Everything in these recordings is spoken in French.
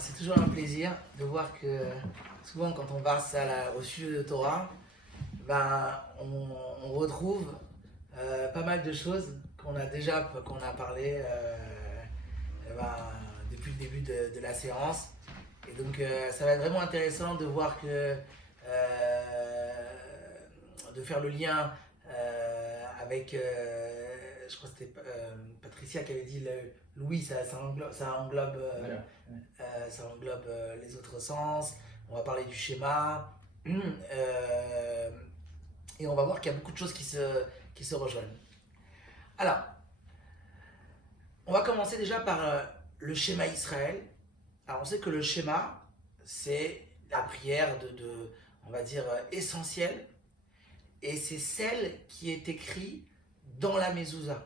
c'est toujours un plaisir de voir que souvent quand on passe au sujet de Torah, on retrouve pas mal de choses qu'on a parlé eh ben, depuis le début de la séance. Et donc ça va être vraiment intéressant de voir de faire le lien avec, je crois que c'était Patricia qui avait dit Louis, Voilà. ça englobe les autres sens. On va parler du schéma. Et on va voir qu'il y a beaucoup de choses qui se rejoignent. Alors, on va commencer déjà par le schéma Israël. Alors, on sait que le schéma, c'est la prière on va dire, essentielle. Et c'est celle qui est écrite dans la mezouza.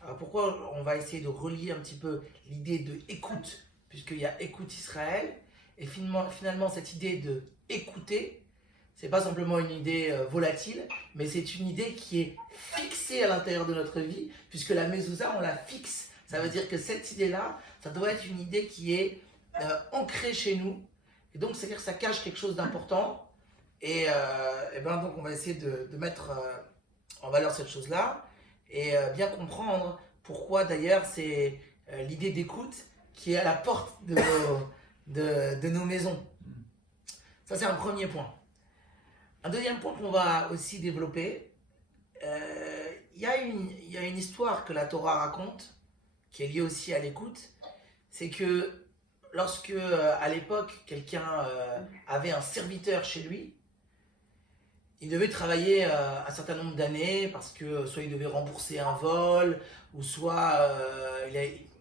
Alors pourquoi on va essayer de relier un petit peu l'idée de écoute, puisqu'il y a écoute Israël, et finalement cette idée de écouter, c'est pas simplement une idée volatile, mais c'est une idée qui est fixée à l'intérieur de notre vie, puisque la mezouza, on la fixe. Ça veut dire que cette idée-là, ça doit être une idée qui est ancrée chez nous, et donc c'est-à-dire que ça cache quelque chose d'important, et donc on va essayer de mettre en valeur cette chose-là, et bien comprendre pourquoi d'ailleurs c'est l'idée d'écoute qui est à la porte de nos maisons. Ça, c'est un premier point. Un deuxième point qu'on va aussi développer, il y a une histoire que la Torah raconte, qui est liée aussi à l'écoute. C'est que lorsque, à l'époque, quelqu'un avait un serviteur chez lui, il devait travailler un certain nombre d'années parce que soit il devait rembourser un vol, ou soit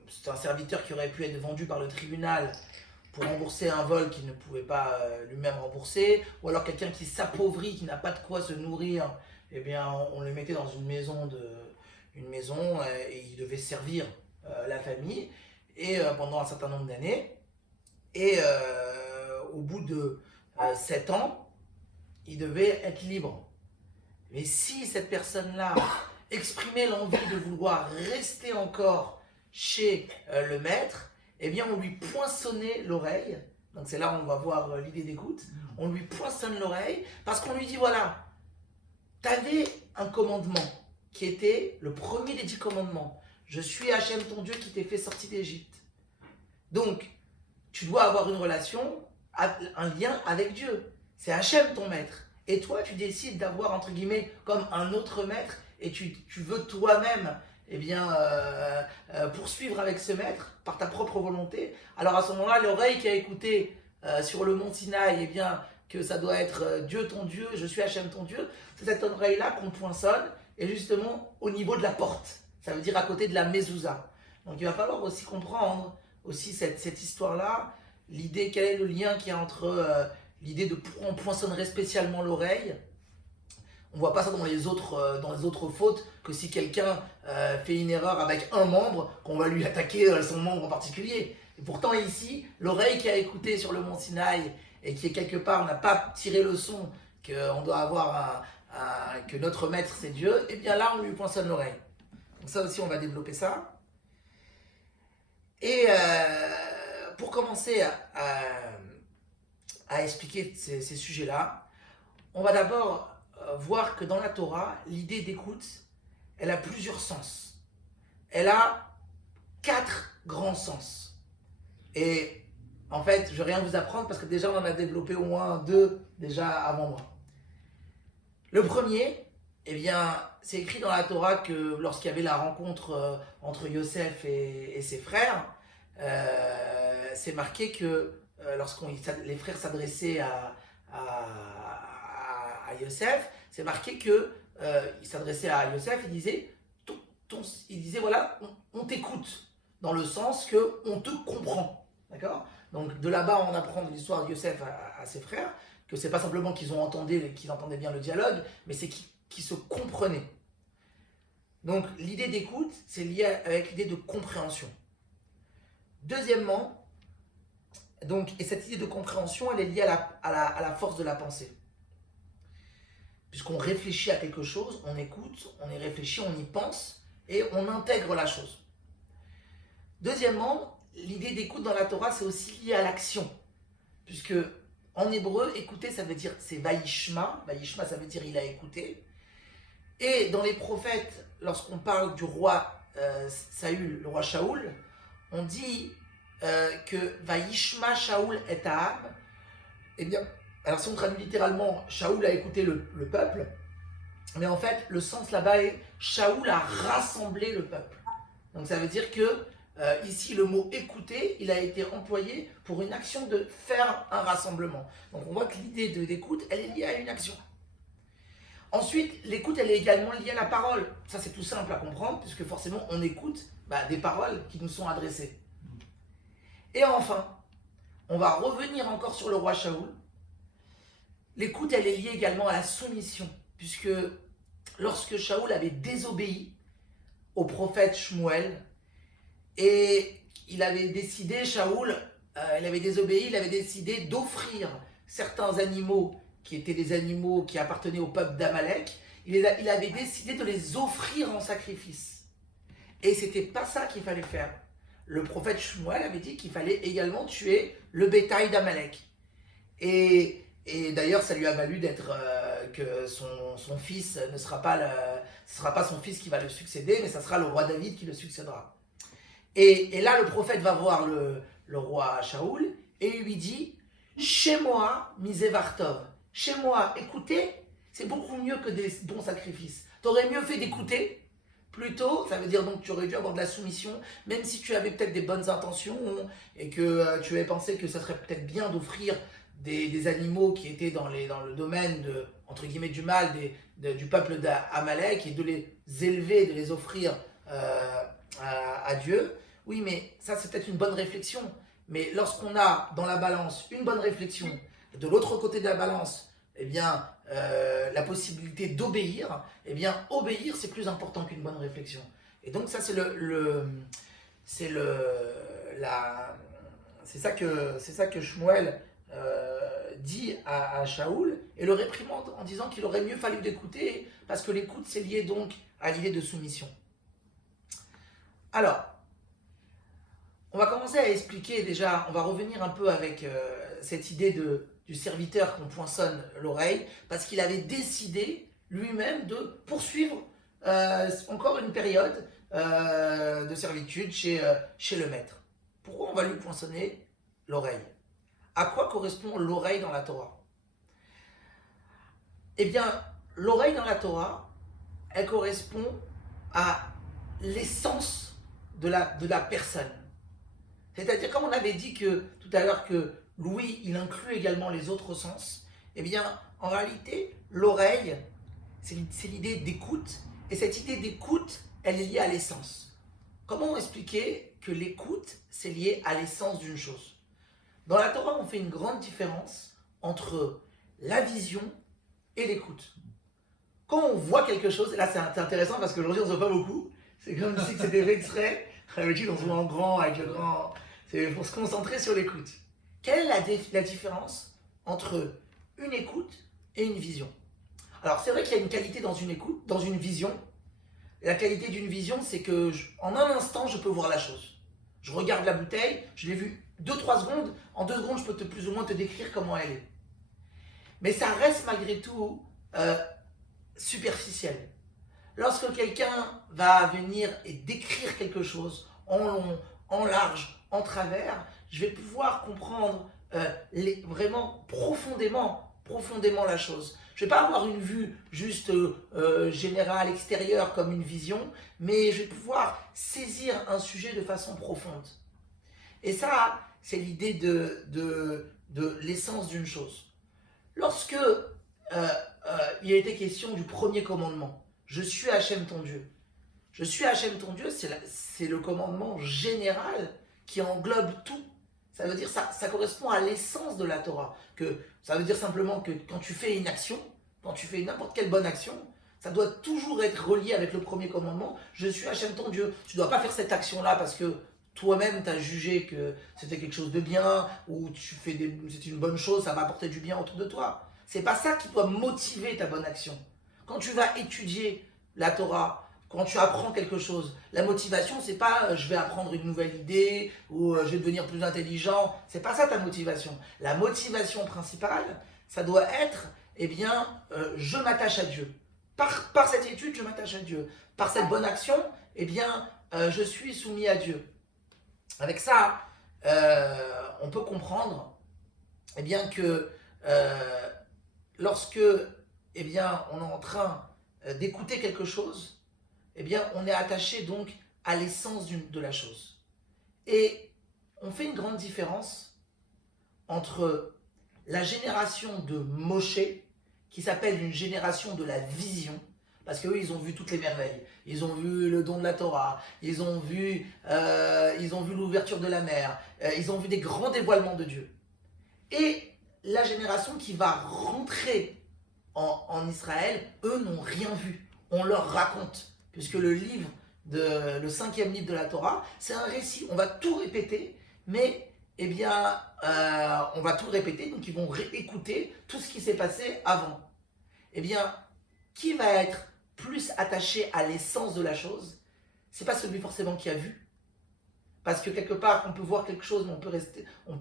c'était un serviteur qui aurait pu être vendu par le tribunal pour rembourser un vol qu'il ne pouvait pas lui-même rembourser, ou alors quelqu'un qui s'appauvrit, qui n'a pas de quoi se nourrir, eh bien on le mettait dans une maison et il devait servir la famille et pendant un certain nombre d'années. Et au bout de 7 ans, il devait être libre. Mais si cette personne-là exprimait l'envie de vouloir rester encore chez le maître, eh bien on lui poinçonnait l'oreille. Donc c'est là où on va voir l'idée d'écoute. On lui poinçonne l'oreille parce qu'on lui dit voilà, tu avais un commandement qui était le premier des 10 commandements. Je suis Hachem ton Dieu qui t'ai fait sortir d'Égypte. Donc tu dois avoir une relation, un lien avec Dieu. C'est Hachem ton maître. Et toi, tu décides d'avoir, entre guillemets, comme un autre maître, et tu veux toi-même poursuivre avec ce maître par ta propre volonté. Alors à ce moment-là, l'oreille qui a écouté sur le mont Sinaï, eh bien, que ça doit être Dieu ton Dieu, je suis Hachem ton Dieu, c'est cette oreille-là qu'on poinçonne, et justement au niveau de la porte. Ça veut dire à côté de la mezouza. Donc il va falloir aussi comprendre aussi cette histoire-là, l'idée, quel est le lien qu'il y a entre l'idée de on poinçonnerait spécialement l'oreille. On voit pas ça dans les autres fautes, que si quelqu'un fait une erreur avec un membre, qu'on va lui attaquer son membre en particulier. Et pourtant ici, l'oreille qui a écouté sur le mont Sinaï et qui est quelque part n'a pas tiré le son qu'on doit avoir que notre maître c'est Dieu, et bien là on lui poinçonne l'oreille. Donc ça aussi on va développer ça. Et pour commencer à expliquer ces sujets-là, on va d'abord voir que dans la Torah, l'idée d'écoute, elle a plusieurs sens. Elle a 4 grands sens. Et en fait, je ne vais rien vous apprendre parce que déjà on en a développé au moins 2 déjà avant moi. Le premier, eh bien, c'est écrit dans la Torah que lorsqu'il y avait la rencontre entre Yosef et ses frères, c'est marqué que les frères s'adressaient à Yosef, c'est marqué que il s'adressait à Yosef et il disait voilà, on t'écoute, dans le sens que on te comprend, d'accord. Donc de là-bas on apprend de l'histoire de Yosef à ses frères que c'est pas simplement qu'ils entendaient bien le dialogue, mais c'est qu'ils se comprenaient. Donc l'idée d'écoute, c'est lié avec l'idée de compréhension. Deuxièmement, et cette idée de compréhension, elle est liée à la force de la pensée. Puisqu'on réfléchit à quelque chose, on écoute, on y réfléchit, on y pense, et on intègre la chose. Deuxièmement, l'idée d'écoute dans la Torah, c'est aussi lié à l'action. Puisque en hébreu, écouter, ça veut dire, c'est Vaishma. Vaishma, ça veut dire il a écouté. Et dans les prophètes, lorsqu'on parle du roi Saül, le roi Shaoul, on dit que Vaishma Shaoul et Aham. Eh bien, alors si on traduit littéralement, Shaoul a écouté le peuple, mais en fait, le sens là-bas est Shaoul a rassemblé le peuple. Donc ça veut dire que ici, le mot écouter, il a été employé pour une action de faire un rassemblement. Donc on voit que l'idée d'écoute, elle est liée à une action. Ensuite, l'écoute, elle est également liée à la parole. Ça, c'est tout simple à comprendre, puisque forcément, on écoute des paroles qui nous sont adressées. Et enfin, on va revenir encore sur le roi Shaoul. L'écoute, elle est liée également à la soumission, puisque lorsque Shaoul avait désobéi au prophète Shmuel, et il avait décidé, Shaoul, il avait désobéi, il avait décidé d'offrir certains animaux qui étaient des animaux qui appartenaient au peuple d'Amalek, il avait décidé de les offrir en sacrifice. Et c'était pas ça qu'il fallait faire. Le prophète Shmuel avait dit qu'il fallait également tuer le bétail d'Amalek. Et d'ailleurs, ça lui a valu que son fils ne sera pas ce sera pas son fils qui va le succéder, mais ça sera le roi David qui le succédera. Et là, le prophète va voir le roi Shaoul et lui dit « Chez moi, misévartov, chez moi, écouter, c'est beaucoup mieux que des bons sacrifices. T'aurais mieux fait d'écouter, plutôt, ça veut dire donc que tu aurais dû avoir de la soumission, même si tu avais peut-être des bonnes intentions et que tu avais pensé que ça serait peut-être bien d'offrir des animaux qui étaient dans le domaine entre guillemets du mal du peuple d'Amalek et de les élever, de les offrir à Dieu. Oui, mais ça c'est peut-être une bonne réflexion. Mais lorsqu'on a dans la balance une bonne réflexion, et de l'autre côté de la balance, eh bien, la possibilité d'obéir, eh bien, obéir c'est plus important qu'une bonne réflexion. Et donc ça c'est c'est ça que Shmuel dit à Shaoul et le réprimande en disant qu'il aurait mieux fallu l'écouter parce que l'écoute c'est lié donc à l'idée de soumission. Alors, on va commencer à expliquer déjà, on va revenir un peu avec cette idée du serviteur qu'on poinçonne l'oreille parce qu'il avait décidé lui-même de poursuivre encore une période de servitude chez le maître. Pourquoi on va lui poinçonner l'oreille? À quoi correspond l'oreille dans la Torah? Eh bien, l'oreille dans la Torah, elle correspond à l'essence de la personne. C'est-à-dire, comme on avait dit tout à l'heure que l'ouïe, il inclut également les autres sens, eh bien, en réalité, l'oreille, c'est l'idée d'écoute, et cette idée d'écoute, elle est liée à l'essence. Comment expliquer que l'écoute, c'est lié à l'essence d'une chose? Dans la Torah, on fait une grande différence entre la vision et l'écoute. Quand on voit quelque chose, et là c'est intéressant parce qu'aujourd'hui on ne se voit pas beaucoup, c'est comme si c'était fait extrait, d'habitude on se voit en grand, avec le grand, c'est pour se concentrer sur l'écoute. Quelle est la différence entre une écoute et une vision? Alors c'est vrai qu'il y a une qualité dans une écoute, dans une vision. Et la qualité d'une vision, c'est que en un instant, je peux voir la chose. Je regarde la bouteille, je l'ai vue 2-3 secondes, en 2 secondes, je peux plus ou moins te décrire comment elle est. Mais ça reste malgré tout superficiel. Lorsque quelqu'un va venir et décrire quelque chose en long, en large, en travers, je vais pouvoir comprendre vraiment profondément la chose. Je ne vais pas avoir une vue juste générale, extérieure comme une vision, mais je vais pouvoir saisir un sujet de façon profonde. Et ça, c'est l'idée de l'essence d'une chose. Lorsque il a été question du premier commandement, je suis Hachem ton Dieu. Je suis Hachem ton Dieu, c'est le commandement général qui englobe tout. Ça veut dire, ça correspond à l'essence de la Torah. Ça veut dire simplement que quand tu fais une action, quand tu fais n'importe quelle bonne action, ça doit toujours être relié avec le premier commandement. Je suis Hachem ton Dieu. Tu ne dois pas faire cette action-là parce que toi-même tu as jugé que c'était quelque chose de bien ou c'est une bonne chose, ça va apporter du bien autour de toi. C'est pas ça qui doit motiver ta bonne action. Quand tu vas étudier la Torah, quand tu apprends quelque chose. La motivation, c'est pas je vais apprendre une nouvelle idée ou je vais devenir plus intelligent. C'est pas ça ta motivation. La motivation principale, ça doit être, eh bien, je m'attache à Dieu. Par cette étude, je m'attache à Dieu. Par cette bonne action, eh bien, je suis soumis à Dieu. Avec ça, on peut comprendre, eh bien, que lorsque, eh bien, on est en train d'écouter quelque chose, eh bien, on est attaché donc à l'essence de la chose. Et on fait une grande différence entre la génération de Moshe, qui s'appelle une génération de la vision, parce qu'eux, ils ont vu toutes les merveilles. Ils ont vu le don de la Torah, ils ont vu l'ouverture de la mer, ils ont vu des grands dévoilements de Dieu. Et la génération qui va rentrer en Israël, eux n'ont rien vu. On leur raconte. Puisque le 5e livre de la Torah, c'est un récit. On va tout répéter, mais eh bien, on va tout répéter, donc ils vont réécouter tout ce qui s'est passé avant. Eh bien, qui va être plus attaché à l'essence de la chose? C'est pas celui forcément qui a vu. Parce que quelque part, on peut voir quelque chose, mais on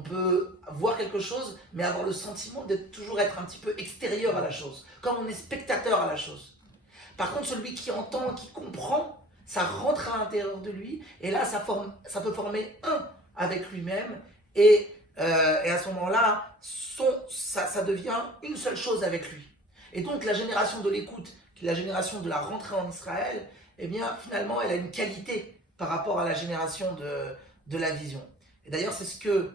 peut voir quelque chose, mais avoir le sentiment d'être toujours être un petit peu extérieur à la chose, comme on est spectateur à la chose. Par contre, celui qui entend, qui comprend, ça rentre à l'intérieur de lui, et là, ça peut former un avec lui-même, et à ce moment-là, ça devient une seule chose avec lui. Et donc, la génération de l'écoute, la génération de la rentrée en Israël, eh bien, finalement, elle a une qualité par rapport à la génération de la vision. Et d'ailleurs, c'est ce que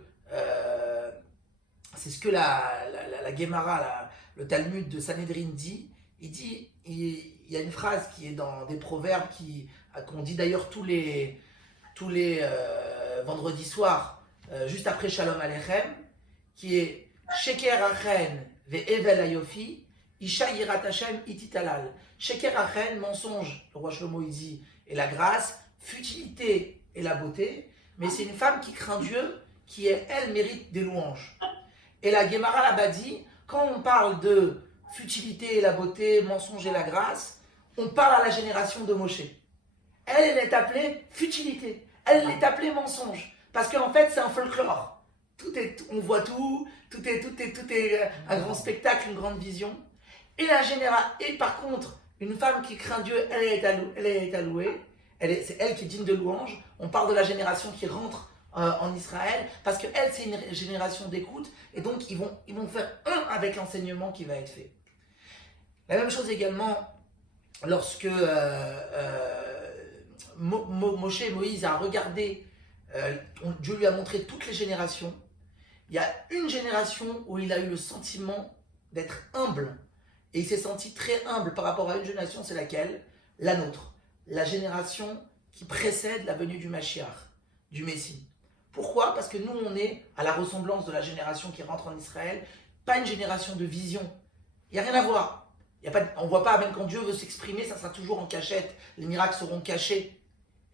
la Gemara, le Talmud de Sanhedrin dit. Il y a une phrase qui est dans des proverbes qu'on dit d'ailleurs tous les vendredis soirs, juste après Shalom Aleichem, qui est Sheker Achen ve'evel ayofi, Isha yirat Hashem ititalal. Sheker Achen, mensonge, le roi Shlomo il dit, et la grâce, futilité et la beauté, mais c'est une femme qui craint Dieu, qui elle mérite des louanges. Et la Gemara là-bas dit, quand on parle de futilité et la beauté, mensonge et la grâce, on parle à la génération de Moshe. Elle est appelée futilité. Elle est appelée mensonge. Parce qu'en fait, c'est un folklore. On voit tout est un grand spectacle, une grande vision. Et par contre, une femme qui craint Dieu, elle est allouée. C'est elle qui est digne de louange. On parle de la génération qui rentre en Israël, parce qu'elle, c'est une génération d'écoute, et donc ils vont faire un avec l'enseignement qui va être fait. La même chose également lorsque Moïse a regardé, Dieu lui a montré toutes les générations. Il y a une génération où il a eu le sentiment d'être humble, et il s'est senti très humble par rapport à une génération, c'est laquelle? La nôtre, la génération qui précède la venue du Mashiach, du Messie. Pourquoi? Parce que nous, on est à la ressemblance de la génération qui rentre en Israël, pas une génération de vision. Il n'y a rien à voir. On ne voit pas, même quand Dieu veut s'exprimer, ça sera toujours en cachette. Les miracles seront cachés.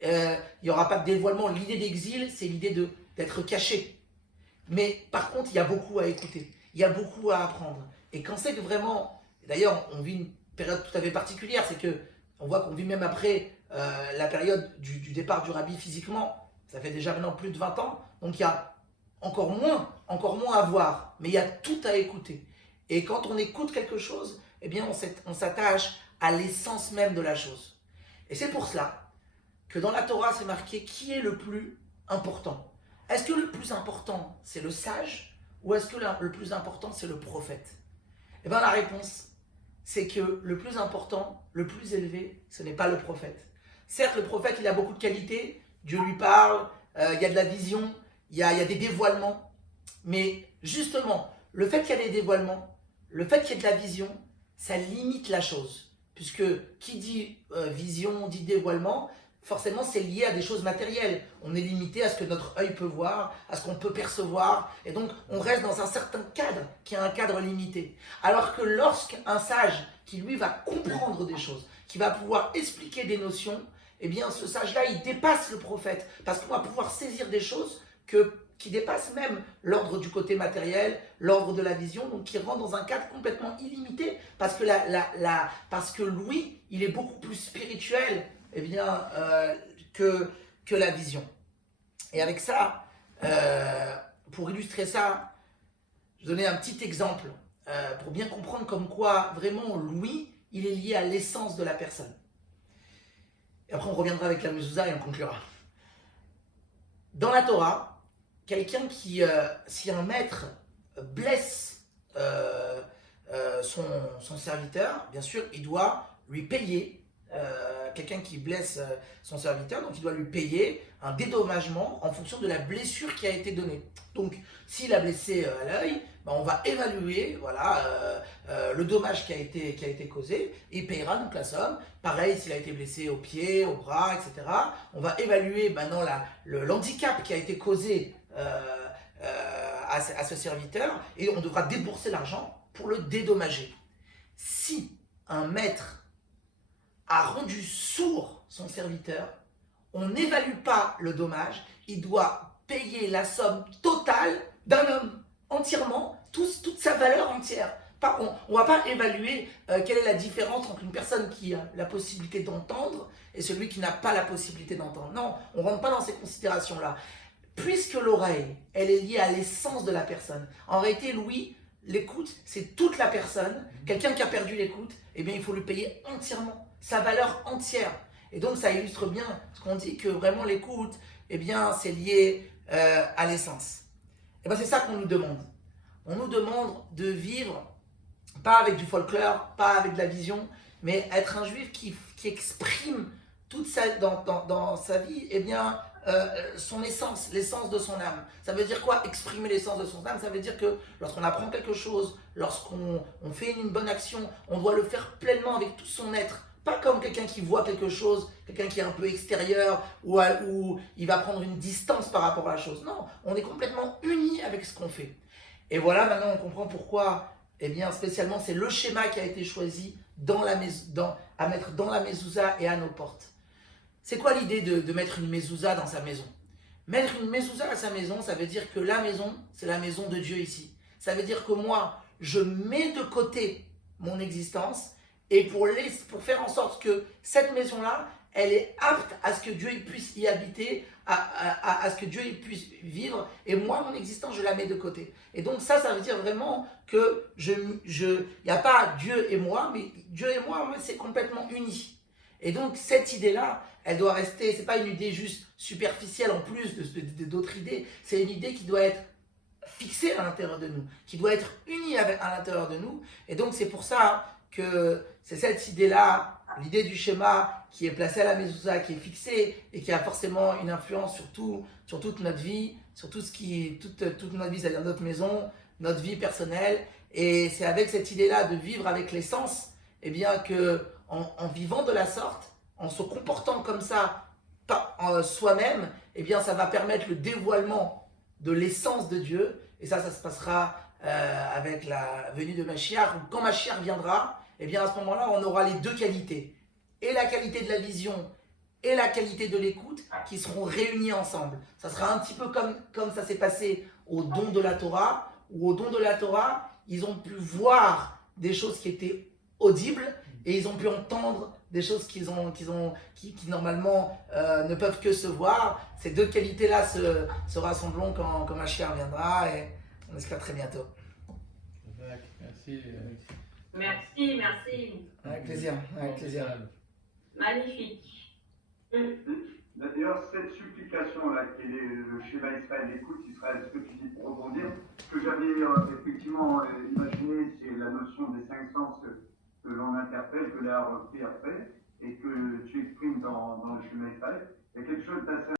Il n'y aura pas de dévoilement. L'idée d'exil, c'est l'idée d'être caché. Mais par contre, il y a beaucoup à écouter. Il y a beaucoup à apprendre. Et quand c'est que vraiment... D'ailleurs, on vit une période tout à fait particulière. C'est que on voit qu'on vit même après la période du départ du rabbi physiquement. Ça fait déjà maintenant plus de 20 ans. Donc il y a encore moins à voir. Mais il y a tout à écouter. Et quand on écoute quelque chose, eh bien on s'attache à l'essence même de la chose. Et c'est pour cela que dans la Torah, c'est marqué qui est le plus important. Est-ce que le plus important, c'est le sage, ou est-ce que le plus important, c'est le prophète? Eh bien la réponse, c'est que le plus important, le plus élevé, ce n'est pas le prophète. Certes, le prophète, il a beaucoup de qualités. Dieu lui parle, il y a de la vision, il y a des dévoilements. Mais justement, le fait qu'il y a des dévoilements, le fait qu'il y ait de la vision, ça limite la chose. Puisque qui dit vision, dit dévoilement, forcément c'est lié à des choses matérielles. On est limité à ce que notre œil peut voir, à ce qu'on peut percevoir. Et donc on reste dans un certain cadre, qui est un cadre limité. Alors que lorsqu'un sage, qui lui va comprendre des choses, qui va pouvoir expliquer des notions, eh bien ce sage-là, il dépasse le prophète, parce qu'on va pouvoir saisir des choses que qui dépasse même l'ordre du côté matériel, l'ordre de la vision, donc qui rentre dans un cadre complètement illimité, parce que, parce que lui, il est beaucoup plus spirituel eh bien, que la vision. Et avec ça, pour illustrer ça, je vais donner un petit exemple pour bien comprendre comme quoi vraiment lui, il est lié à l'essence de la personne. Et après on reviendra avec la mezouza et on conclura. Dans la Torah, quelqu'un qui, si un maître blesse son serviteur, bien sûr, il doit lui payer. Quelqu'un qui blesse son serviteur, donc il doit lui payer un dédommagement en fonction de la blessure qui a été donnée. Donc, s'il a blessé à l'œil, ben, on va évaluer voilà, le dommage qui a été causé et il payera donc la somme. Pareil, s'il a été blessé au pied, au bras, etc. On va évaluer maintenant l'handicap qui a été causé à ce serviteur et on devra débourser l'argent pour le dédommager. Si un maître a rendu sourd son serviteur, on n'évalue pas le dommage, il doit payer la somme totale d'un homme, entièrement, toute sa valeur entière. On ne va pas évaluer quelle est la différence entre une personne qui a la possibilité d'entendre et celui qui n'a pas la possibilité d'entendre. Non, on ne rentre pas dans ces considérations-là. Puisque l'oreille, elle est liée à l'essence de la personne. En réalité, Louis, l'écoute, c'est toute la personne. Quelqu'un qui a perdu l'écoute, eh bien, il faut lui payer entièrement, sa valeur entière. Et donc, ça illustre bien ce qu'on dit que vraiment l'écoute, eh bien, c'est lié à l'essence. Et bien, c'est ça qu'on nous demande. On nous demande de vivre, pas avec du folklore, pas avec de la vision, mais être un juif qui exprime toute dans sa vie, eh bien, son essence, l'essence de son âme. Ça veut dire quoi, exprimer l'essence de son âme? Ça veut dire que lorsqu'on apprend quelque chose, lorsqu'on fait une bonne action, on doit le faire pleinement avec tout son être. Pas comme quelqu'un qui voit quelque chose, quelqu'un qui est un peu extérieur, ou il va prendre une distance par rapport à la chose. Non, on est complètement unis avec ce qu'on fait. Et voilà, maintenant on comprend pourquoi, eh bien, spécialement, c'est le schéma qui a été choisi à mettre dans la mezouza et à nos portes. C'est quoi l'idée de mettre une mezouza dans sa maison? Mettre une mezouza à sa maison, ça veut dire que la maison, c'est la maison de Dieu ici. Ça veut dire que moi, je mets de côté mon existence et pour faire en sorte que cette maison-là, elle est apte à ce que Dieu puisse y habiter, à ce que Dieu puisse vivre. Et moi, mon existence, je la mets de côté. Et donc ça veut dire vraiment que il n'y a pas Dieu et moi, mais Dieu et moi, c'est complètement unis. Et donc cette idée-là, elle doit rester, c'est pas une idée juste superficielle en plus d'autres idées, c'est une idée qui doit être fixée à l'intérieur de nous, qui doit être unie à l'intérieur de nous. Et donc c'est pour ça que c'est cette idée-là, l'idée du schéma qui est placée à la mezouza, qui est fixée et qui a forcément une influence sur toute notre vie, sur toute notre vie, c'est-à-dire notre maison, notre vie personnelle. Et c'est avec cette idée-là de vivre avec l'essence, eh bien que en vivant de la sorte, en se comportant comme ça soi-même, eh bien ça va permettre le dévoilement de l'essence de Dieu. Et ça se passera avec la venue de Mashiach. Quand Mashiach viendra, eh bien à ce moment-là, on aura les deux qualités. Et la qualité de la vision et la qualité de l'écoute qui seront réunies ensemble. Ça sera un petit peu comme ça s'est passé au don de la Torah, où au don de la Torah, ils ont pu voir des choses qui étaient audibles et ils ont pu entendre des choses qui normalement ne peuvent que se voir. Ces deux qualités-là se rassembleront quand Mashiach viendra et on espère très bientôt. Merci. Merci. Avec plaisir. Magnifique. D'ailleurs, cette supplication-là, qui est le schéma Israël, l'écoute Israël, ce que tu dis pour rebondir, ce que j'avais effectivement imaginé, c'est la notion des cinq sens que l'on interpelle, que l'art repris après, et que tu exprimes dans le schéma Israël. Il y a quelque chose d'assez